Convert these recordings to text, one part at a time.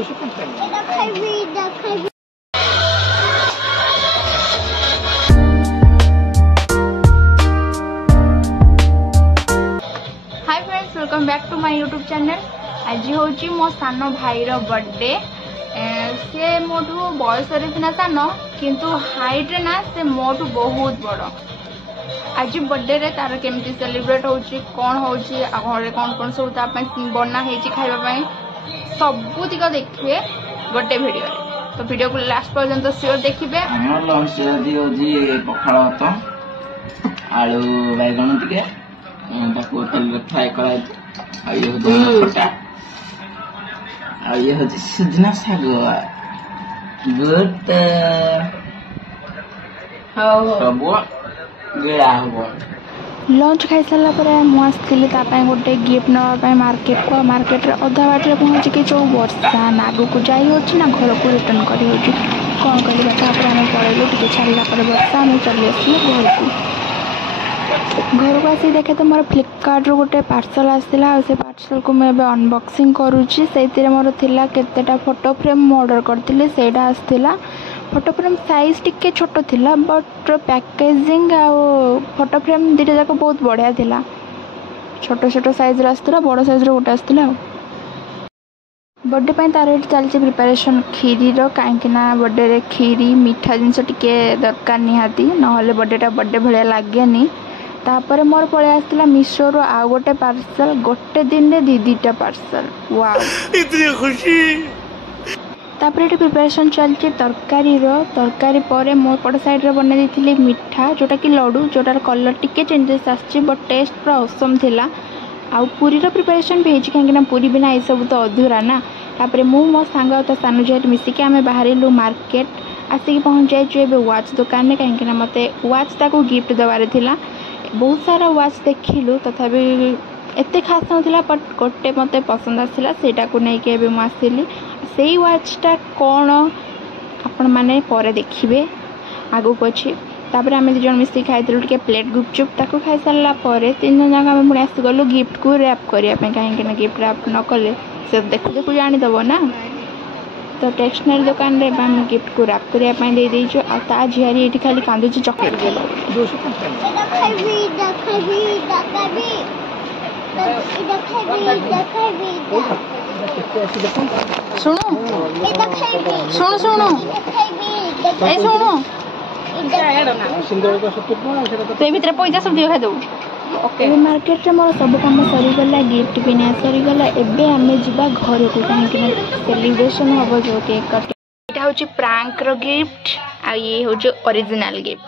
Hi friends, welcome back to my YouTube channel. आज हूँ मो सान भाईर बर्थडे। से मोठू बयस सीना सान किंतु हाइट ना से मोठू बहुत बड़। आज बर्थडे रे तार केमती सेलिब्रेट होची कौन होची घरे कौन कौन सब बना है खाइबा सबूतिक देखिए गोटे वीडियो रे। तो वीडियो को लास्ट पर्यंत श्योर देखिए। पखाड़ भात आलू बैगन टे तेल फ्राए कर सुजना शाग गुड सब गिड़ा हम। लंच खाई सारा पर मुझे गोटे गिफ्ट नापी मार्केट को मार्केट रे अधा बाटे पहुँची जो वर्षा ना आग को जाइ हो ना घर को रिटर्न कर कौन करवा आम पड़ेलु टे छाड़ा पर वर्षा आम चली आसलु घर को आसी देखे तो मोर फ्लिपकार्ट रू गोटे पार्सल आसाला। से पार्सल को मुझे अनबॉक्सिंग करुच्ची। से मोर थिला केतेटा फोटो फ्रेम ऑर्डर करथिले सेटा आसथिला। फोटो फ्रेम साइज टिके छोट थिला बट पैकेजिंग आ फोटो फ्रेम दुटा जाक बहुत बढ़िया थिला। छोट छोट साइज आसथिला बड़ साइज रो गोटे आसथिला। बर्थडे तार ये चलती प्रिपरेशन खीरी कहीं बर्थडे रे खीरी मीठा जिनस टिके दरकार निहाती नहले बर्थडेटा बर्थडे भाया लगे। तापर मोर पड़े आसला मीशो रो आ गोटे पार्सल गोटे दिन रे दीटा पार्सल। वाओ इतनी खुशी। तापर ये प्रिपरेशन चलती तरकारी पर मोर पट साइड रे बना दी मीठा जोटा कि लड्डू जोटार कलर टिके चेंजेस आसछि बट टेस्ट पूरा औसम थिला। आउ पूरी प्रिपरेशन भी होती कहीं पूरी बिना ये सब तो अधूरा ना। तापर मु मो सांग तो सानू झील मिसिकी आम बाहर मार्केट आसिक पहुँच जाइए वाच दुकान में कहीं मते वाच ताको गिफ्ट देवार थिला। बहुत सारा वाच देखिलु तथापि एत खास ना बट गोटे मत पसंद आसला सेटा को लेकिन मुझे से वाचटा कौन आपण मैंने पर देखिए आगू को अच्छी। तापर आम दु जन मिसिक खाई टे प्लेट गुपचुप ताको खाई सारा पर 3 जन जाक आम पुणी आसीगलु गिफ्ट को रैप करने कहीं गिफ्ट रैप न कले से देखु देखु जानीदेव ना। तो स्टेशनरी दुकान रे आम गिफ्ट को रैप करने दे देचु। आ झियारी ये खाली कांदुची चॉकलेट शुणु शुणु शुणु शुणु तो भीतर पैसा सब दिखा दो। मार्केट में मोर सब कम सरीगला गिफ्ट भी ना सरीगला। एबे आमे जिबा घर को कहीं सेलिब्रेशन हम जो केक कट यहाँ हूँ प्रांक रो गिफ्ट आ ये हूँ ओरिजिनल गिफ्ट।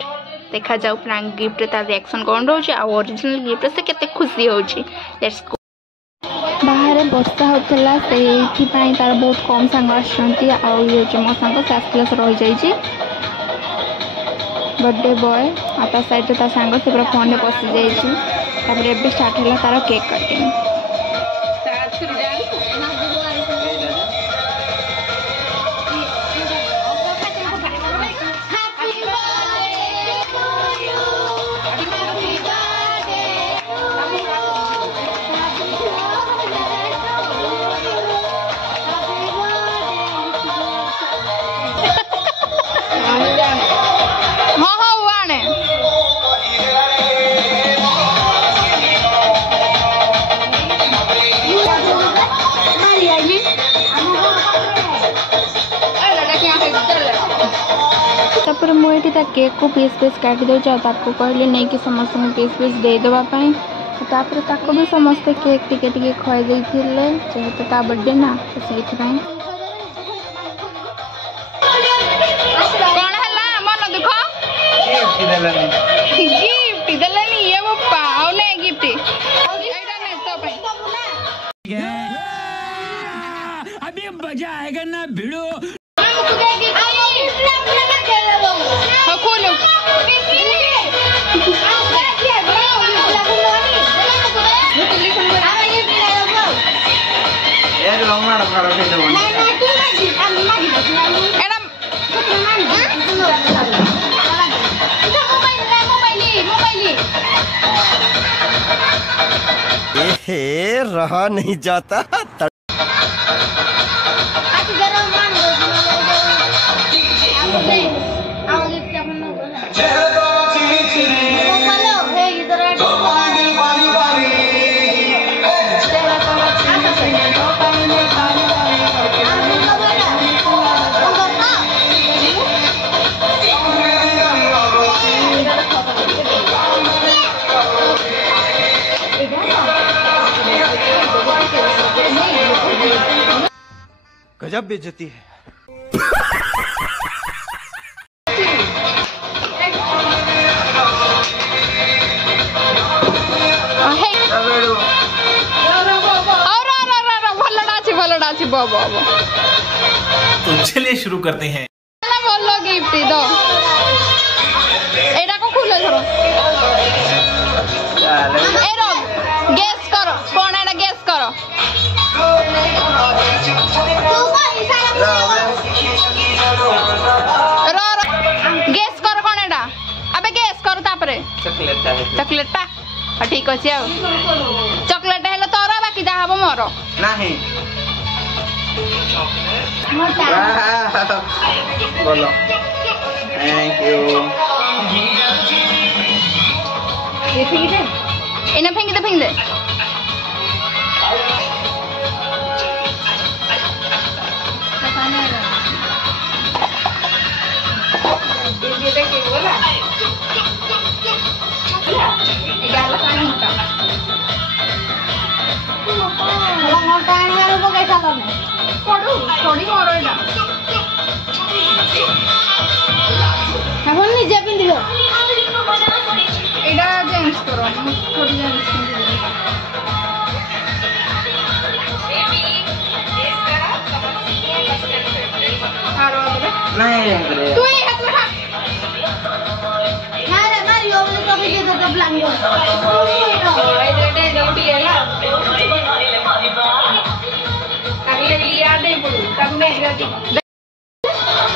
देखा जाऊ प्रांक गिफ्ट तार रिएक्शन कौन रोचे आ ओरिजिनल गिफ्ट से केते खुशी होची। Let's go. बाहर वर्षा होता से तार बहुत कम सांग आसुँच ये मो सांग से आसला से रही जाइए बर्थडे बॉय आ साइड ता सांग से पूरा फोन में पशि जाइए। स्टार्ट है तार केक कटिंग। तापर मुझे केक को पीस पीस काटी दे कहले नहीं कि समस्त पीस पीस दे देवाई। तापर ताको भी समस्ते केक टिके टिके खुआई देइथिले जेहेतु ता बर्थडे ना तो से कोन हला मन दुख गिफ्ट देलानी ये वो पाओ ने गिफ्ट एटा ने तो भाई अभी मजा आएगा ना भिड़ो। रहा नहीं जाता। गजब बेइज्जती है। तो चलिए शुरू करते हैं। बोलो गिफ्ट दो एटा को खुले धरो एरो गेस करो कौन एटा गेस करो रो गेस करो कौन एटा अबे गेस करो तापरे चॉकलेट पा ठीक अछि आ चॉकलेट हेलो तोरा बाकी जा हबो मोर नहीं बोलो थैंक यू इन्हें फेंक दे निजे पिंधि लो एटा जेम्स करो थोड़ी जेम्स नहीं तू ही हाथ में खा मारे मारियो बोले तो भी दे तो ब्लांगो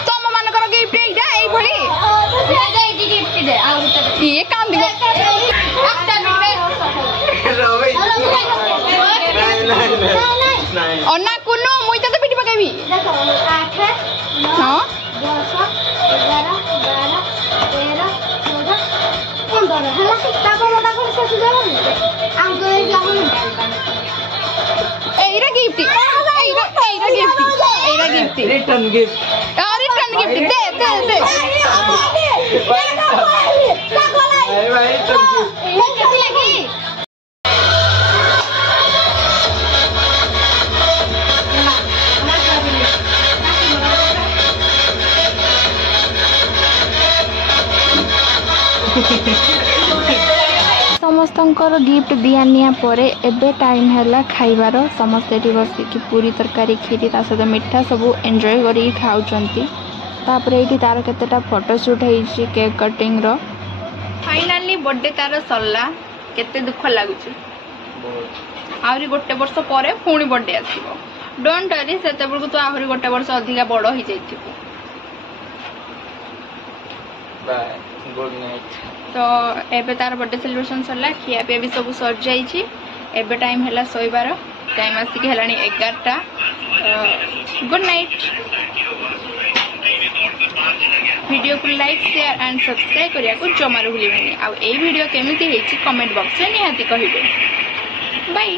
तम मानकर गिफ्ट एटा एई भली गिफ्ट दे आ ये काम दिगो आस्ता नहीं अन्ना कुनु मुई तो पिटी पकाइबी देखो 8 हां 10 11 12 13 14 15 हला ताको मोटा कर से सुजाव आम तो एक लागो एइरा गिफ्ट एइरा gift return gift return gift दे भाई रिटर्न गिफ्ट समस्तंकर गिफ्ट दिया निया परे एबे टाइम हैला खाइबार समस्ते बसिकी पूरी तरकारी खीरी ता सहित मिठा सब एंजॉय करी खाउचंती तापरे एठी तार केतेटा फोटोशूट हेइची केक कटिंग रो फाइनली बर्थडे तार सरला केते दुख लागुची आउरी गोटे वर्ष परे पुणी बर्थडे आसीबो डोंट वरी सेते बेलकु तो आहुरी गोटे वर्ष अधिका बड़ ही जाइथिबो बाय गुड नाइट तो एबे तार बर्थडे सेलिब्रेशन सरला खिया पिया भी सब सर जाइछि एबे टाइम हैला सोइबार टाइम आसी के हलानी 11टा गुड नाइट वीडियो को लाइक शेयर एंड सब्सक्राइब करिया को जमारो भूलिबेनी आ ए वीडियो केमिति हेछि कमेंट बॉक्स रे निहाती कहिबे बाय।